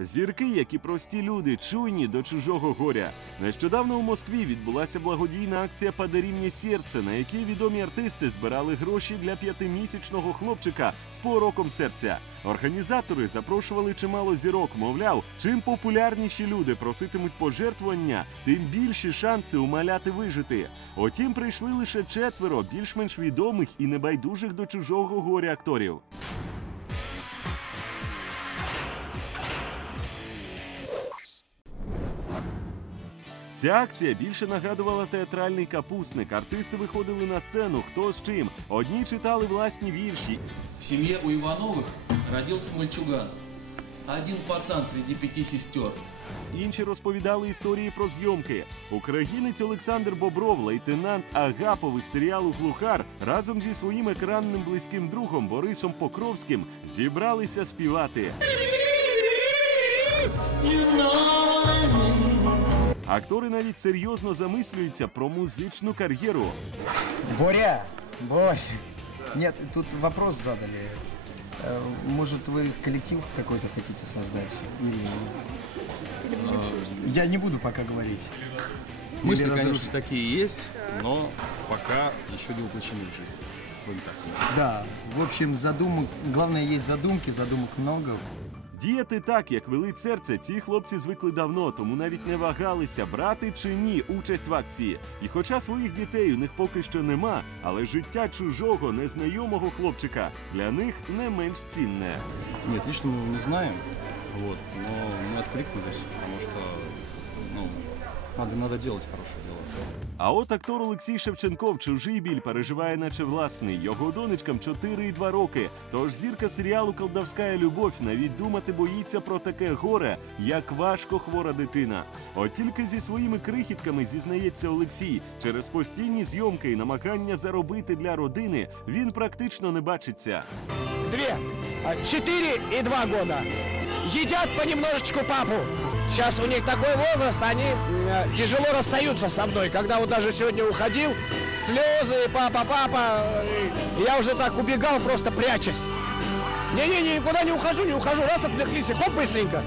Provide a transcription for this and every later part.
Зірки, як і прості люди, чуйні до чужого горя. Нещодавно у Москві відбулася благодійна акція «Подари мені серце, на якій відомі артисти збирали гроші для п'ятимісячного хлопчика з пороком серця. Організатори запрошували чимало зірок. Мовляв, чим популярніші люди проситимуть пожертвування, тим більші шанси у маляти вижити. Утім, прийшли лише четверо більш-менш відомих і небайдужих до чужого горя акторів. Ця акція більше нагадувала театральний капусник. Артисти виходили на сцену хто з чим. Одні читали власні вірші, В семье у Ивановых родился мальчуган. Один пацан среди пяти сестер. інші розповідали історії про зйомки. Українець Олександр Бобров, лейтенант Агапов із серіалу Глухар разом зі своїм екранним близьким другом Борисом Покровським зібралися співати. Актори навіть серйозно замислюються про музичну кар'єру. Боря, Боря. Нет, тут вопрос задали. Может, вы коллектив какой-то хотите создать? Или... Я не буду пока говорить. Или Мысли, разрушить. конечно, такие есть, но пока еще не воплощены в жизнь. Будем так. Да, в общем, задумок, главное, есть задумки, задумок много. Діяти так, як велить серце, ці хлопці звикли давно, тому навіть не вагалися, брати чи ні участь в акції. І хоча своїх дітей у них поки що нема, але життя чужого, незнайомого хлопчика для них не менш цінне. Ні, лично ми не знаємо, але но мы тому що ну, надо, надо делать хорошее дело. А от актор Олексій Шевченков чужий біль переживає, наче власний. Його донечкам 4 і 2 роки. Тож зірка серіалу Колдовська любов навіть думати боїться про таке горе, як важко хвора дитина. От тільки зі своїми крихітками зізнається Олексій. Через постійні зйомки і намагання заробити для родини він практично не бачиться. две, а, четыре и два года. Едят понемножечку папу. Сейчас у них такой возраст, они э, тяжело расстаются со мной. Когда вот даже сегодня уходил, слезы, папа, папа, э, я уже так убегал, просто прячась. Не-не-не, никуда не ухожу, не ухожу. Раз отвлеклись, и хоп, быстренько.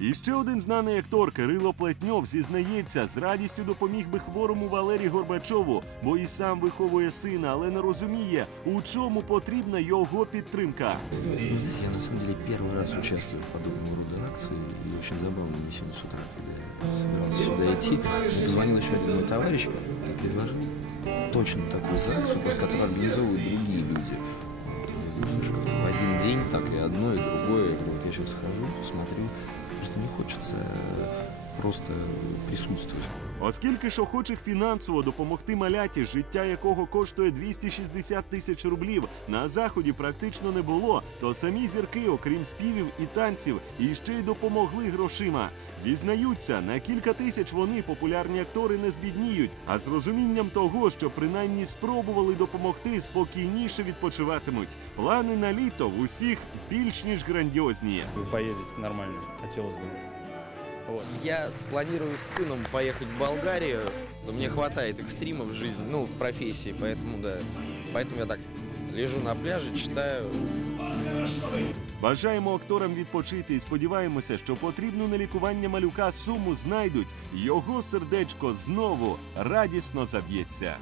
І ще один знаний актор Кирило Плетньов зізнається, з радістю допоміг би хворому Валерію Горбачову, бо і сам виховує сина, але не розуміє, у чому потрібна його підтримка. Вы знаете, я на самом деле первый раз участвую в подобного рода акции, и очень забавно мне сегодня с утра, когда я собирался сюда идти, мне позвонил еще один мой товарищ и предложил точно такую же акцию, просто которую организовывают другие люди. Вот, я говорю, «Слушай, как-то в один день так и одно, и другое. Вот я сейчас хожу, смотрю, просто не хочется э, просто присутствовать. Оскільки ж охочих фінансово допомогти маляті, життя якого коштує 260 тисяч рублів, на заході практично не було, то самі зірки, окрім співів і танців, іще й допомогли грошима. Зізнаються, на кілька тисяч вони, популярні актори, не збідніють, а з розумінням того, що принаймні спробували допомогти, спокійніше відпочиватимуть. Плани на літо в усіх більш ніж грандіозні. поездить нормально, хотелось бы. Вот. Я планирую с сыном поехать в Болгарию. но Мне хватает экстрима в жизни, ну, в профессии, поэтому, да. Поэтому я так лежу на пляжі, читаю. Бажаємо акторам відпочити і сподіваємося, що потрібну на лікування малюка суму знайдуть. Його сердечко знову радісно заб'ється.